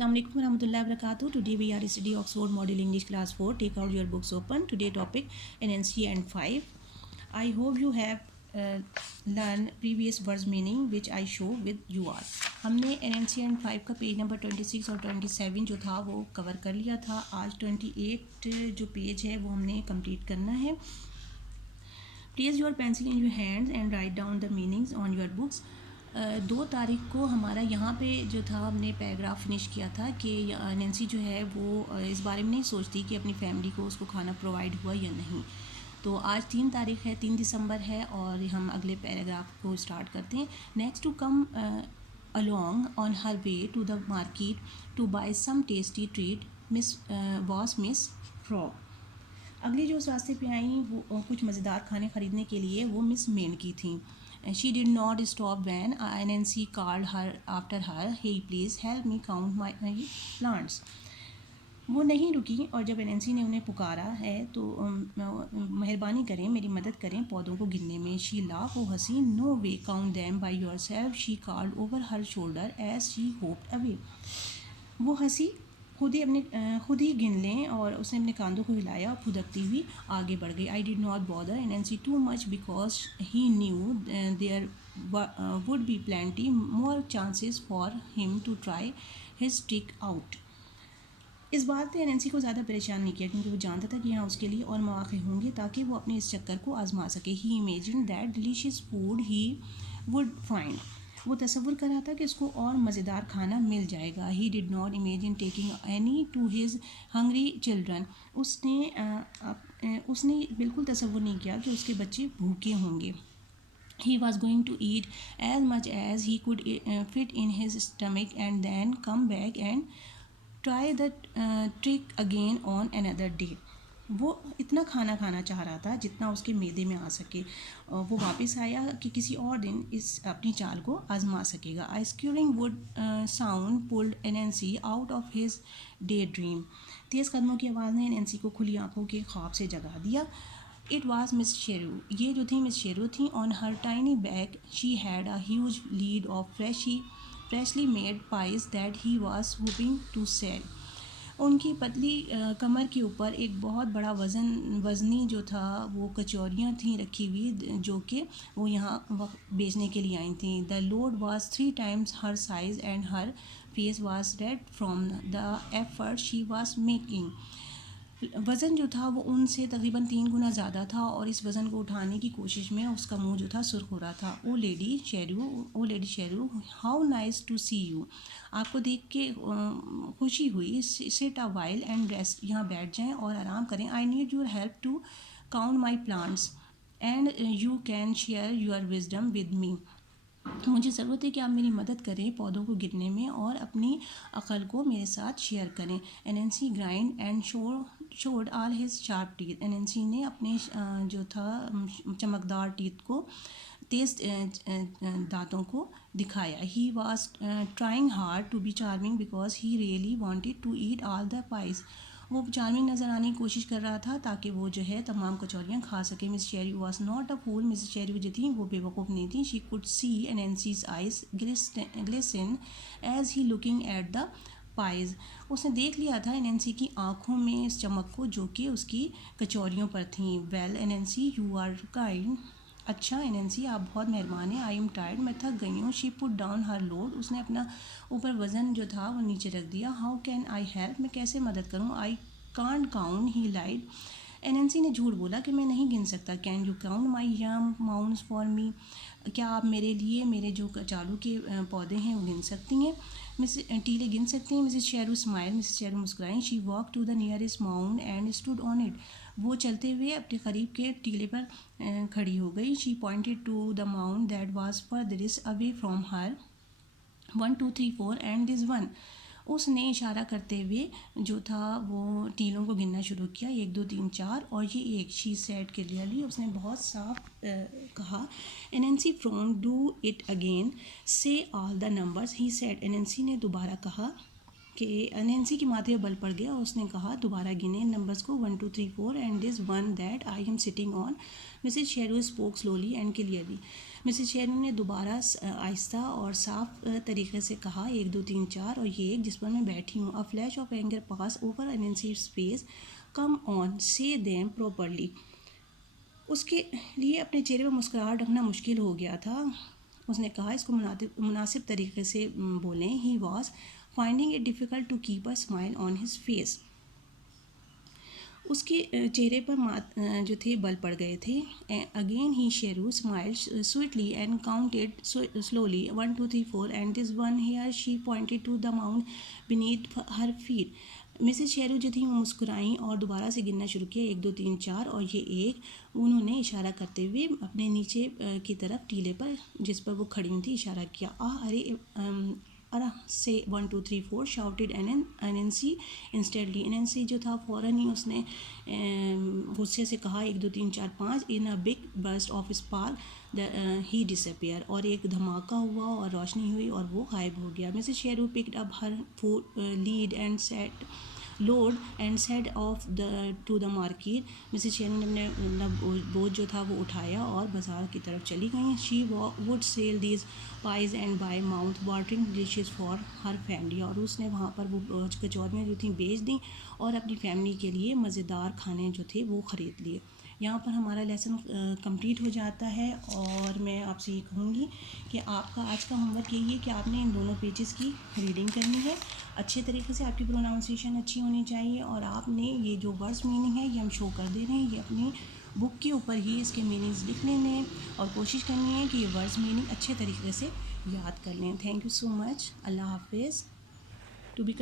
Assalamu alaikum warahmatullahi wabarakatuh. Today we are studying Oxford Model English Class 4. Take out your books open. Today topic NNC and 5. I hope you have learned previous words meaning which I show with you all. हमने NNC and 5 का page number 26 और 27 जो था वो cover कर लिया था. आज 28 जो पेज है वो हमने कंप्लीट करना है. Place your pencil in your hands and write down the meanings on your books. 2 तारीख को हमारा यहाँ पे जो था हमने पैराग्राफ फिनिश किया था कि नैन्सी जो है वो इस बारे में नहीं सोचती कि अपनी फैमिली को उसको खाना प्रोवाइड हुआ या नहीं. तो आज 3 तारीख है, 3 दिसंबर है और हम अगले पैराग्राफ को स्टार्ट करते हैं. Next to come along on her way to the market to buy some tasty treat was Miss Frog. अगली जो उस रास्ते पे आई वो कुछ मज़ेदार खाने ख़रीदने के लिए वो मिस मेन की थी. She did not stop when Nancy called her after her, "Hey, please help me count my plants." वो नहीं रुकी और जब नैन्सी ने उन्हें पुकारा है तो मेहरबानी करें, मेरी मदद करें पौधों को गिनने में. She laughed, वो हंसी. "No way, count them by yourself," she called over her shoulder as she hopped away. वो हंसी. खुद ही गिन लें और उसने अपने कांधों को हिलाया और फुदकती हुई आगे बढ़ गई. I did not bother Nancy too much because he knew there would be plenty more chances for him to try his trick out. इस बात ने नैन्सी को ज़्यादा परेशान नहीं किया क्योंकि वो जानता था कि यहाँ उसके लिए और मौके होंगे ताकि वो अपने इस चक्कर को आजमा सके. He imagined that delicious food he would find. वो तसव्वुर कर रहा था कि उसको और मज़ेदार खाना मिल जाएगा. He did not imagine taking any to his hungry children. उसने बिल्कुल तसव्वुर नहीं किया कि उसके बच्चे भूखे होंगे. He was going to eat as much as he could fit in his stomach and then come back and try the trick again on another day. वो इतना खाना खाना चाह रहा था जितना उसके मैदे में आ सके. वो वापस आया कि किसी और दिन इस अपनी चाल को आजमा सकेगा. A scurrying wood sound pulled Nancy out of his daydream. तेज़ कदमों की आवाज़ ने नैन्सी को खुली आंखों के ख्वाब से जगा दिया. It was Miss Cheru. ये जो थी मिस शेरू थी. On her tiny back she had a huge lead of freshly made pies that he was hoping to sell. उनकी पतली कमर के ऊपर एक बहुत बड़ा वज़नी जो था वो कचौरियाँ थीं रखी हुई जो कि वो यहाँ बेचने के लिए आई थी. The load was 3 times her size and her face was red from the effort she was making. वज़न जो था वो उनसे तकरीबन 3 गुना ज़्यादा था और इस वज़न को उठाने की कोशिश में उसका मुंह जो था सुर्ख हो रहा था. Oh lady Sheru, how nice to see you. आपको देख के खुशी हुई. Sit a while and rest. यहाँ बैठ जाएं और आराम करें. I need your help to count my plants and you can share your wisdom with me. मुझे ज़रूरत है कि आप मेरी मदद करें पौधों को गिनने में और अपनी अक़ल को मेरे साथ शेयर करें. NNC grind and showed all his sharp teeth. NNC ने अपने जो था चमकदार टीथ को तेज़ दांतों को दिखाया. He was trying hard to be charming because he really wanted to eat all the pies. वो चार्मिंग नज़र आने की कोशिश कर रहा था ताकि वो जो है तमाम कचौरियाँ खा सके. Miss Sheru was not a fool. Miss Sheru जो थी वो बेवकूफ़ नहीं थी. She could see Nancy's eyes glisten as he looking at the pies. उसने देख लिया था नैन्सी की आँखों में इस चमक को जो कि उसकी कचौरियों पर थी. Well Nancy you are kind. अच्छा नैन्सी आप बहुत मेहरबान हैं. I am tired. मैं थक गई हूँ. She put down her load. उसने अपना ऊपर वज़न जो था वो नीचे रख दिया. How can I help. मैं कैसे मदद करूँ. I can't count. He lied. Nancy ने झूठ बोला कि मैं नहीं गिन सकता. Can you count my yum mounts for me. क्या आप मेरे लिए मेरे जो कचालू के पौधे हैं वो गिन सकती हैं. टीले गिन सकती हैं. Mrs Sheru smile. Mrs Sheru मुस्कुराई. She walk to the nearest mount and stood on it. वो चलते हुए अपने करीब के टीले पर खड़ी हो गई. She pointed to the mount that was furthest away from her. 1 2 3 4 and this one. उसने इशारा करते हुए जो था वो टीलों को गिनना शुरू किया. 1 2 3 4 और ये एक. She said clearly. उसने बहुत साफ कहा. Nancy frowned. Do it again. Say all the numbers. He said. Nancy ने दोबारा कहा कि नैन्सी के माथे पर बल पड़ गया और उसने कहा दोबारा गिने नंबर्स को 1 2 3 4 and this one that I am sitting on. Mrs Sheru spoke slowly and clearly. Mrs Sheru ने दोबारा आहिस्ता और साफ तरीके से कहा 1 2 3 4 और ये एक जिस पर मैं बैठी हूँ। A flash of anger pass over Nancy's face. Come on say them properly. उसके लिए अपने चेहरे पर मुस्कुराहट रखना मुश्किल हो गया था। उसने कहा इसको मुनासिब तरीके से बोलें। He was finding it difficult to keep a smile on his face. उसके चेहरे पर जो थे बल पड़ गए थे। Again he Sheru smile sweetly and counted slowly 1 2 3 4 and this one here she pointed to the mount beneath her feet. Mrs Sheru जो थी वो मुस्कुराई और दोबारा से गिनना शुरू किया 1 2 3 4 और ये एक उन्होंने इशारा करते हुए अपने नीचे की तरफ टीले पर जिस पर वो खड़ी हुई थी इशारा किया। अरे से 1 2 3 4 शाउटेड एनएनसी इंस्टेंटली। एनएनसी जो था फ़ौरन ही उसने गुस्से से कहा 1 2 3 4 5 इन a big burst of spark he disappear. और एक धमाका हुआ और रोशनी हुई और वो गायब हो गया। Mrs Sheru picked up her lead and set load and set off to the market. Mrs Sheru ने अपने बोझ जो था वो उठाया और बाज़ार की तरफ चली गई। She would sell these pies and buy mouth watering dishes for her family. और उसने वहाँ पर वो कचौरियाँ जो थी बेच दी और अपनी फैमिली के लिए मज़ेदार खाने जो थे वो ख़रीद लिए। यहाँ पर हमारा लेसन कंप्लीट हो जाता है और मैं आपसे ये कहूँगी कि आपका आज का होमवर्क यही है कि आपने इन दोनों पेजेस की रीडिंग करनी है अच्छे तरीके से। आपकी प्रोनाउंसिएशन अच्छी होनी चाहिए और आपने ये जो वर्ड्स मीनिंग है ये हम शो कर दे रहे हैं, ये अपनी बुक के ऊपर ही इसके मीनिंग्स लिख लेने हैं और कोशिश करनी है कि ये वर्ड्स मीनिंग अच्छे तरीके से याद कर लें। Thank you so much. अल्लाह हाफिज़। To B